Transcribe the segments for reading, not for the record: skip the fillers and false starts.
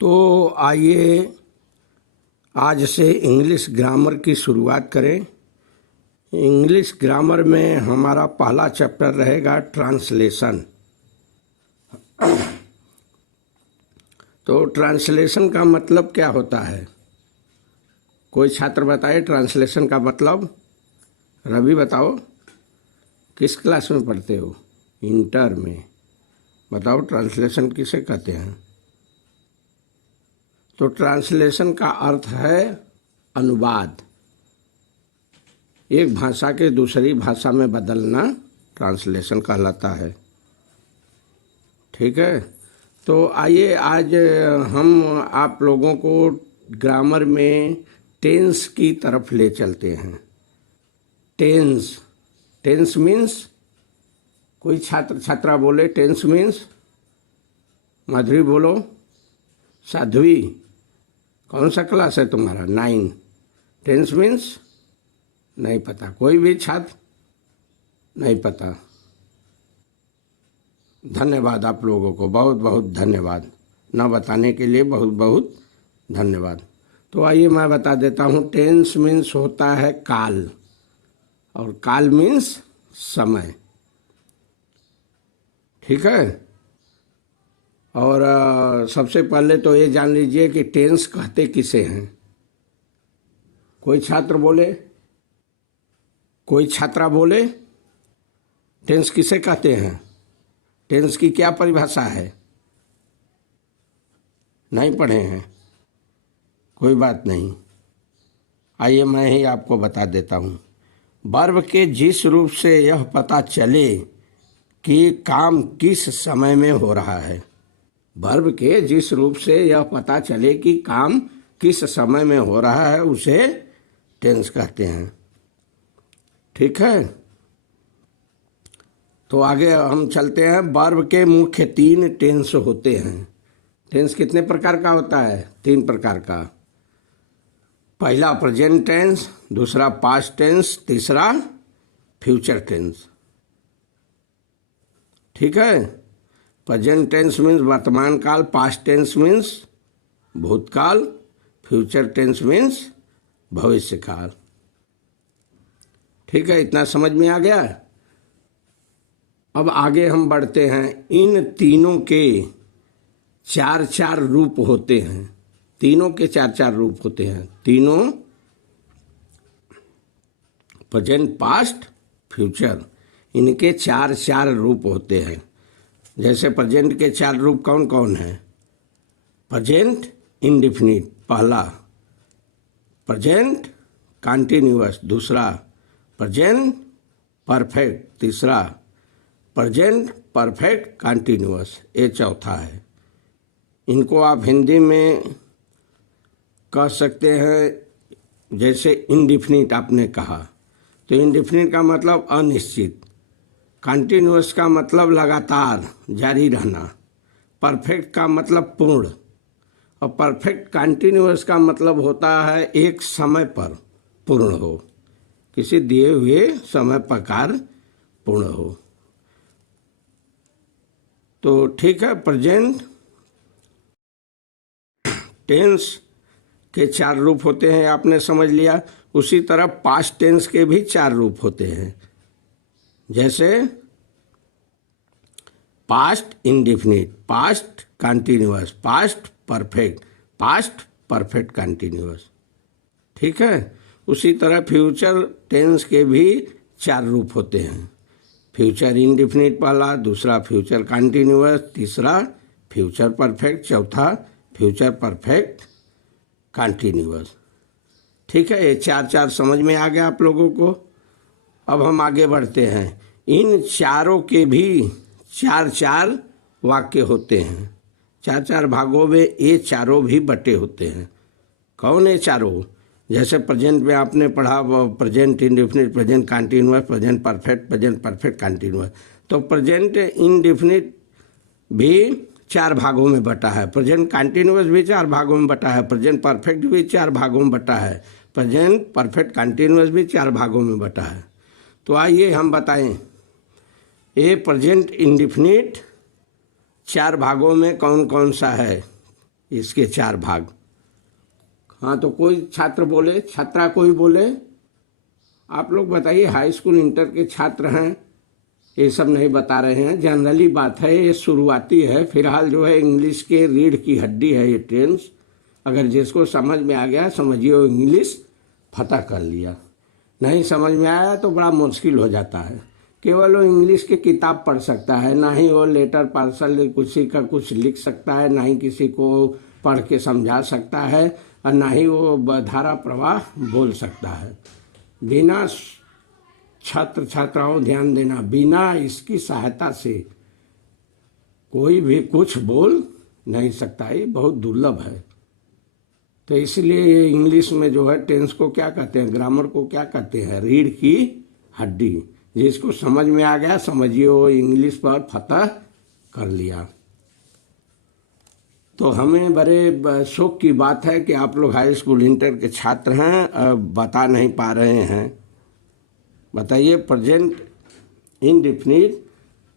तो आइए आज से इंग्लिश ग्रामर की शुरुआत करें। इंग्लिश ग्रामर में हमारा पहला चैप्टर रहेगा ट्रांसलेशन। तो ट्रांसलेशन का मतलब क्या होता है? कोई छात्र बताए ट्रांसलेशन का मतलब। रवि बताओ, किस क्लास में पढ़ते हो? इंटर में। बताओ ट्रांसलेशन किसे कहते हैं? तो ट्रांसलेशन का अर्थ है अनुवाद। एक भाषा के दूसरी भाषा में बदलना ट्रांसलेशन कहलाता है। ठीक है, तो आइए आज हम आप लोगों को ग्रामर में टेंस की तरफ ले चलते हैं। टेंस मीन्स, कोई छात्र छात्रा बोले टेंस मीन्स। माधुरी बोलो। साध्वी, कौन सा क्लास है तुम्हारा? 9। टेंस मीन्स नहीं पता। कोई भी छात्र नहीं पता। धन्यवाद आप लोगों को, बहुत बहुत धन्यवाद। न बताने के लिए बहुत बहुत धन्यवाद। तो आइए मैं बता देता हूँ। टेंस मीन्स होता है काल, और काल मीन्स समय। ठीक है, और सबसे पहले तो ये जान लीजिए कि टेंस कहते किसे हैं। कोई छात्र बोले, कोई छात्रा बोले, टेंस किसे कहते हैं? टेंस की क्या परिभाषा है? नहीं पढ़े हैं? कोई बात नहीं, आइए मैं ही आपको बता देता हूँ। वर्ब के जिस रूप से यह पता चले कि काम किस समय में हो रहा है। वर्ब के जिस रूप से यह पता चले कि काम किस समय में हो रहा है उसे टेंस कहते हैं। ठीक है, तो आगे हम चलते हैं। वर्ब के मुख्य 3 टेंस होते हैं। टेंस कितने प्रकार का होता है? 3 प्रकार का। पहला प्रेजेंट टेंस, दूसरा पास्ट टेंस, तीसरा फ्यूचर टेंस। ठीक है, प्रेजेंट टेंस मीन्स वर्तमान काल, पास्ट टेंस मीन्स भूतकाल, फ्यूचर टेंस मीन्स भविष्य काल। ठीक है, इतना समझ में आ गया। अब आगे हम बढ़ते हैं। इन तीनों के 4-4 रूप होते हैं। तीनों के 4-4 रूप होते हैं। तीनों, प्रेजेंट, पास्ट, फ्यूचर, इनके 4-4 रूप होते हैं। जैसे प्रेजेंट के 4 रूप कौन कौन है? प्रेजेंट इंडेफिनिट पहला, प्रेजेंट कंटिन्यूअस दूसरा, प्रेजेंट परफेक्ट तीसरा, प्रेजेंट परफेक्ट कंटिन्यूअस ये चौथा है। इनको आप हिंदी में कह सकते हैं, जैसे इंडेफिनिट आपने कहा तो इंडेफिनिट का मतलब अनिश्चित, कंटिन्यूअस का मतलब लगातार जारी रहना, परफेक्ट का मतलब पूर्ण, और परफेक्ट कंटिन्यूअस का मतलब होता है एक समय पर पूर्ण हो, किसी दिए हुए समय पर कार्य पूर्ण हो। तो ठीक है, प्रेजेंट टेंस के 4 रूप होते हैं, आपने समझ लिया। उसी तरह पास्ट टेंस के भी 4 रूप होते हैं। जैसे past indefinite, past continuous, past perfect, past perfect continuous. ठीक है, उसी तरह फ्यूचर टेंस के भी 4 रूप होते हैं। फ्यूचर इंडेफिनिट पहला, दूसरा फ्यूचर कंटिन्यूअस, तीसरा फ्यूचर परफेक्ट, चौथा फ्यूचर परफेक्ट कंटिन्यूअस। ठीक है, ये 4-4 समझ में आ गया आप लोगों को। अब हम आगे बढ़ते हैं। इन चारों के भी 4-4 वाक्य होते हैं। 4-4 भागों में ये चारों भी बटे होते हैं। कौन है चारों? जैसे प्रेजेंट में आपने पढ़ा, present indefinite, present continuous, present perfect continuous. तो प्रेजेंट इंडेफिनिट भी 4 भागों में बटा है, प्रेजेंट कंटिन्यूअस भी 4 भागों में बटा है, प्रेजेंट परफेक्ट भी 4 भागों में बटा है, प्रेजेंट परफेक्ट कंटिन्यूअस भी 4 भागों में बटा है। तो आइए हम बताएं, ये प्रेजेंट इंडेफिनिट 4 भागों में कौन कौन सा है? इसके 4 भाग। हाँ, तो कोई छात्र बोले, छात्रा कोई बोले, आप लोग बताइए। हाई स्कूल इंटर के छात्र हैं, ये सब नहीं बता रहे हैं। जनरली बात है, ये शुरुआती है। फिलहाल जो है इंग्लिश के रीढ़ की हड्डी है ये टेंस। अगर जिसको समझ में आ गया समझिए वो इंग्लिश फतह कर लिया, नहीं समझ में आया तो बड़ा मुश्किल हो जाता है। केवल वो इंग्लिश की किताब पढ़ सकता है, ना ही वो लेटर पार्सल किसी का कुछ लिख सकता है, ना ही किसी को पढ़ के समझा सकता है, और ना ही वो धारा प्रवाह बोल सकता है। बिना छात्र छात्राओं ध्यान देना, बिना इसकी सहायता से कोई भी कुछ बोल नहीं सकता। ये बहुत दुर्लभ है। तो इसलिए इंग्लिश में जो है टेंस को क्या कहते हैं, ग्रामर को क्या कहते हैं, रीढ़ की हड्डी। जिसको समझ में आ गया समझिए वो इंग्लिश पर फतह कर लिया। तो हमें बड़े शौक की बात है कि आप लोग हाई स्कूल इंटर के छात्र हैं, बता नहीं पा रहे हैं। बताइए, प्रेजेंट इंडेफिनिट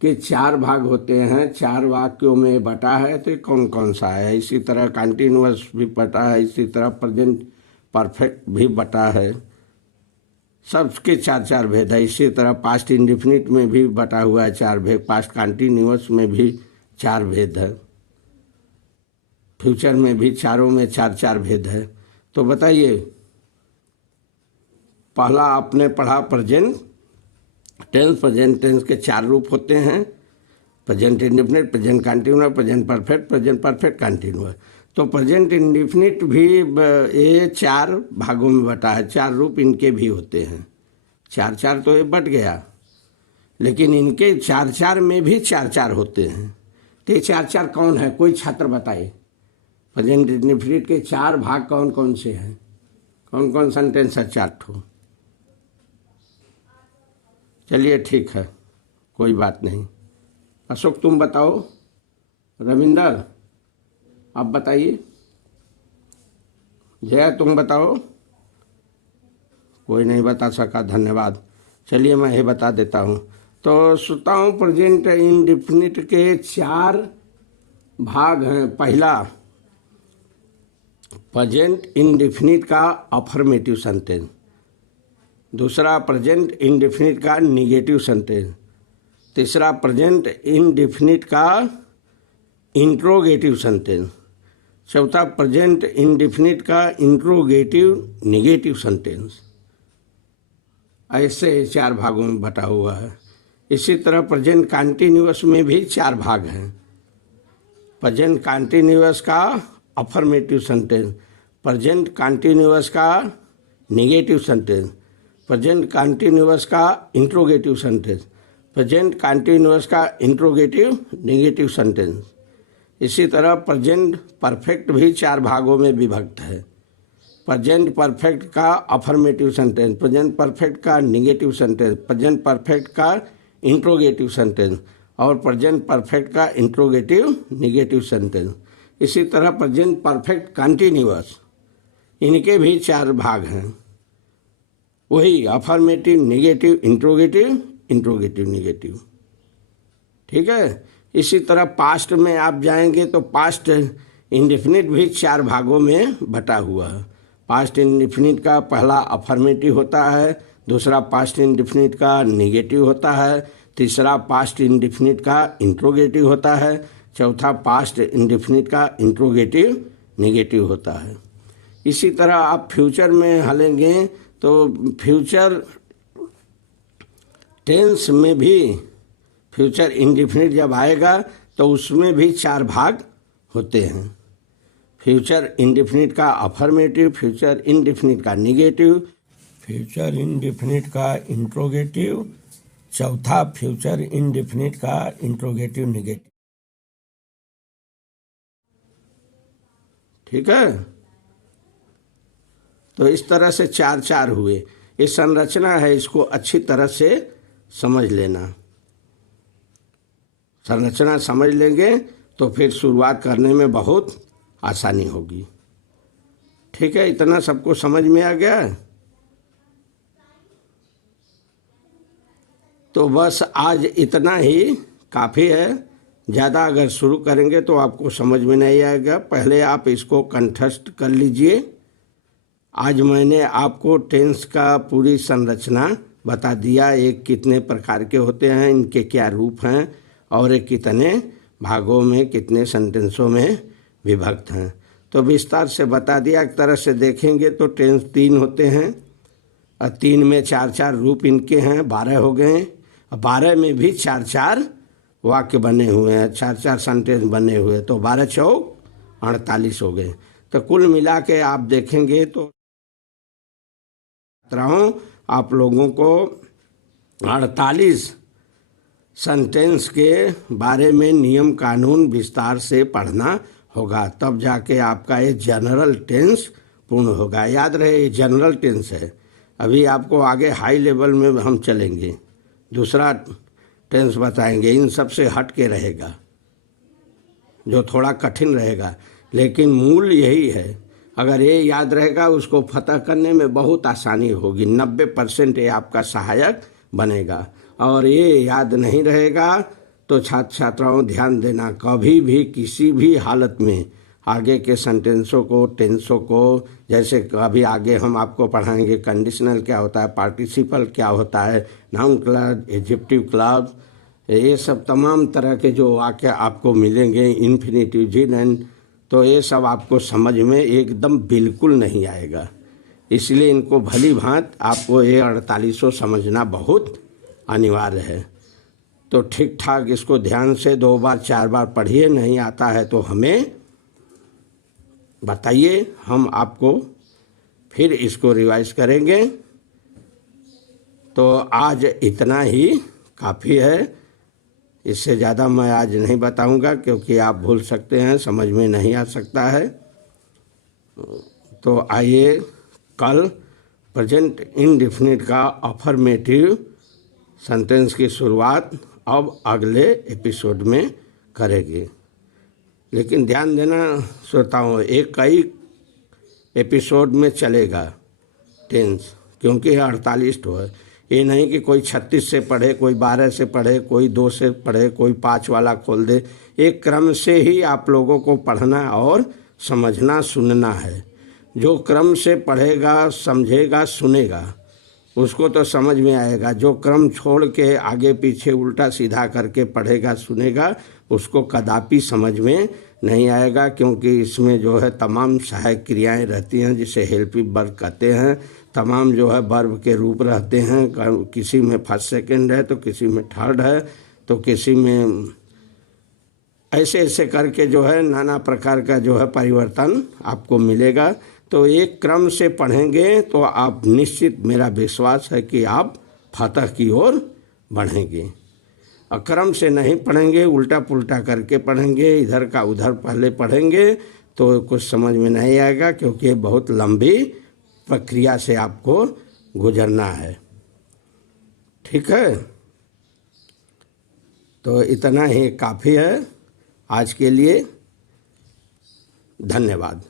के 4 भाग होते हैं, 4 वाक्यों में बटा है, तो कौन कौन सा है। इसी तरह कंटिन्यूअस भी बटा है, इसी तरह प्रेजेंट परफेक्ट भी बटा है, सबके 4-4 भेद है। इसी तरह पास्ट इंडेफिनिट में भी बटा हुआ है 4 भेद, पास्ट कंटिन्यूअस में भी 4 भेद है, फ्यूचर में भी चारों में 4-4 भेद है। तो बताइए, पहला आपने पढ़ा प्रेजेंट टेंस। प्रेजेंट टेंस के 4 रूप होते हैं, present indefinite, present continuous, present perfect, present perfect continuous. तो प्रेजेंट इंडेफिनिट भी ये 4 भागों में बटा है, 4 रूप इनके भी होते हैं। 4-4 तो ये बट गया, लेकिन इनके 4-4 में भी 4-4 होते हैं। तो ये 4-4 कौन है, कोई छात्र बताइए। प्रेजेंट इंडेफिनिट के 4 भाग कौन कौन से हैं, कौन कौन सेंटेंस है 4 ठो। चलिए ठीक है, कोई बात नहीं। अशोक तुम बताओ, रविंदर आप बताइए, जया तुम बताओ। कोई नहीं बता सका, धन्यवाद। चलिए मैं ये बता देता हूँ। तो सुनता हूँ, प्रेजेंट इंडेफिनिट के 4 भाग हैं। पहला, प्रेजेंट इंडेफिनिट का अफर्मेटिव सेंटेंस। दूसरा, प्रेजेंट इंडेफिनिट का निगेटिव सेंटेंस। तीसरा, प्रेजेंट इंडेफिनिट का इंट्रोगेटिव सेंटेंस। चौथा, प्रेजेंट इंडेफिनिट का इंट्रोगेटिव निगेटिव सेंटेंस। ऐसे 4 भागों में बटा हुआ है। इसी तरह प्रेजेंट कंटिन्यूअस में भी 4 भाग हैं। प्रेजेंट कंटिन्यूअस का अफर्मेटिव सेंटेंस, प्रेजेंट कंटिन्यूअस का निगेटिव सेंटेंस, प्रेजेंट कंटिन्यूअस का इंट्रोगेटिव सेंटेंस, प्रेजेंट कंटिन्यूअस का इंट्रोगेटिव निगेटिव सेंटेंस। इसी तरह प्रेजेंट परफेक्ट भी 4 भागों में विभक्त है। प्रेजेंट परफेक्ट का अफर्मेटिव सेंटेंस, प्रेजेंट परफेक्ट का निगेटिव सेंटेंस, प्रेजेंट परफेक्ट का इंट्रोगेटिव सेंटेंस और प्रेजेंट परफेक्ट का इंट्रोगेटिव निगेटिव सेंटेंस। इसी तरह प्रेजेंट परफेक्ट कंटिन्यूअस, इनके भी 4 भाग हैं, वही affirmative, negative, interrogative, interrogative negative. ठीक है। इसी तरह पास्ट में आप जाएंगे तो पास्ट इंडेफिनिट भी 4 भागों में बटा हुआ है। पास्ट इंडेफिनिट का पहला अफर्मेटिव होता है, दूसरा पास्ट इंडेफिनिट का निगेटिव होता है, तीसरा पास्ट इंडेफिनिट का इंट्रोगेटिव होता है, चौथा पास्ट इंडेफिनिट का इंट्रोगेटिव निगेटिव होता है। इसी तरह आप फ्यूचर में हलेंगे तो फ्यूचर टेंस में भी फ्यूचर इंडेफिनिट जब आएगा तो उसमें भी 4 भाग होते हैं। फ्यूचर इंडेफिनिट का अफर्मेटिव, फ्यूचर इंडेफिनिट का निगेटिव, फ्यूचर इंडेफिनिट का इंट्रोगेटिव, चौथा फ्यूचर इंडेफिनिट का इंट्रोगेटिव निगेटिव। ठीक है। तो इस तरह से 4-4 हुए। ये संरचना है, इसको अच्छी तरह से समझ लेना। संरचना समझ लेंगे तो फिर शुरुआत करने में बहुत आसानी होगी। ठीक है, इतना सबको समझ में आ गया। तो बस आज इतना ही काफ़ी है। ज़्यादा अगर शुरू करेंगे तो आपको समझ में नहीं आएगा। पहले आप इसको कंठस्थ कर लीजिए। आज मैंने आपको टेंस का पूरी संरचना बता दिया, एक कितने प्रकार के होते हैं, इनके क्या रूप हैं और एक कितने भागों में कितने सेंटेंसों में विभक्त हैं, तो विस्तार से बता दिया। एक तरह से देखेंगे तो टेंस 3 होते हैं और 3 में 4-4 रूप इनके हैं, 12 हो गए। 12 में भी 4-4 वाक्य बने हुए हैं, 4-4 सेंटेंस बने हुए, तो 12 चौक 48 हो गए। तो कुल मिला के आप देखेंगे तो आप लोगों को 48 सेंटेंस के बारे में नियम कानून विस्तार से पढ़ना होगा, तब जाके आपका ये जनरल टेंस पूर्ण होगा। याद रहे ये जनरल टेंस है। अभी आपको आगे हाई लेवल में हम चलेंगे, दूसरा टेंस बताएंगे, इन सब से हट के रहेगा, जो थोड़ा कठिन रहेगा, लेकिन मूल यही है। अगर ये याद रहेगा उसको फतह करने में बहुत आसानी होगी, 90% ये आपका सहायक बनेगा। और ये याद नहीं रहेगा तो छात्र छात्राओं ध्यान देना, कभी भी किसी भी हालत में आगे के सेंटेंसों को, टेंसों को, जैसे अभी आगे हम आपको पढ़ाएंगे कंडीशनल क्या होता है, पार्टिसिपल क्या होता है, नाउन क्लॉज, एडजेक्टिव क्लॉज, ये सब तमाम तरह के जो वाक्य आपको मिलेंगे, इन्फिनेटिव, जिन एंड, तो ये सब आपको समझ में एकदम बिल्कुल नहीं आएगा। इसलिए इनको भली भांति आपको ये 48 समझना बहुत अनिवार्य है। तो ठीक ठाक इसको ध्यान से 2 बार 4 बार पढ़िए, नहीं आता है तो हमें बताइए, हम आपको फिर इसको रिवाइज करेंगे। तो आज इतना ही काफ़ी है, इससे ज़्यादा मैं आज नहीं बताऊंगा क्योंकि आप भूल सकते हैं, समझ में नहीं आ सकता है। तो आइए कल प्रेजेंट इंडेफिनिट का अफर्मेटिव सेंटेंस की शुरुआत अब अगले एपिसोड में करेंगे। लेकिन ध्यान देना श्रोताओं, एक कई एपिसोड में चलेगा टेंस, क्योंकि 48 तो है। ये नहीं कि कोई 36 से पढ़े, कोई 12 से पढ़े, कोई 2 से पढ़े, कोई 5 वाला खोल दे। एक क्रम से ही आप लोगों को पढ़ना और समझना, सुनना है। जो क्रम से पढ़ेगा, समझेगा, सुनेगा, उसको तो समझ में आएगा। जो क्रम छोड़ के आगे पीछे उल्टा सीधा करके पढ़ेगा, सुनेगा, उसको कदापि समझ में नहीं आएगा, क्योंकि इसमें जो है तमाम सहायक क्रियाएं रहती हैं जिसे हेल्पिंग वर्ब कहते हैं। तमाम जो है वर्ब के रूप रहते हैं, किसी में फर्स्ट सेकंड है तो किसी में थर्ड है तो किसी में ऐसे ऐसे करके जो है नाना प्रकार का जो है परिवर्तन आपको मिलेगा। तो एक क्रम से पढ़ेंगे तो आप निश्चित, मेरा विश्वास है कि आप फतह की ओर बढ़ेंगे। और क्रम से नहीं पढ़ेंगे, उल्टा पुल्टा करके पढ़ेंगे, इधर का उधर पहले पढ़ेंगे तो कुछ समझ में नहीं आएगा, क्योंकि ये बहुत लंबी प्रक्रिया से आपको गुजरना है। ठीक है, तो इतना ही काफ़ी है आज के लिए। धन्यवाद।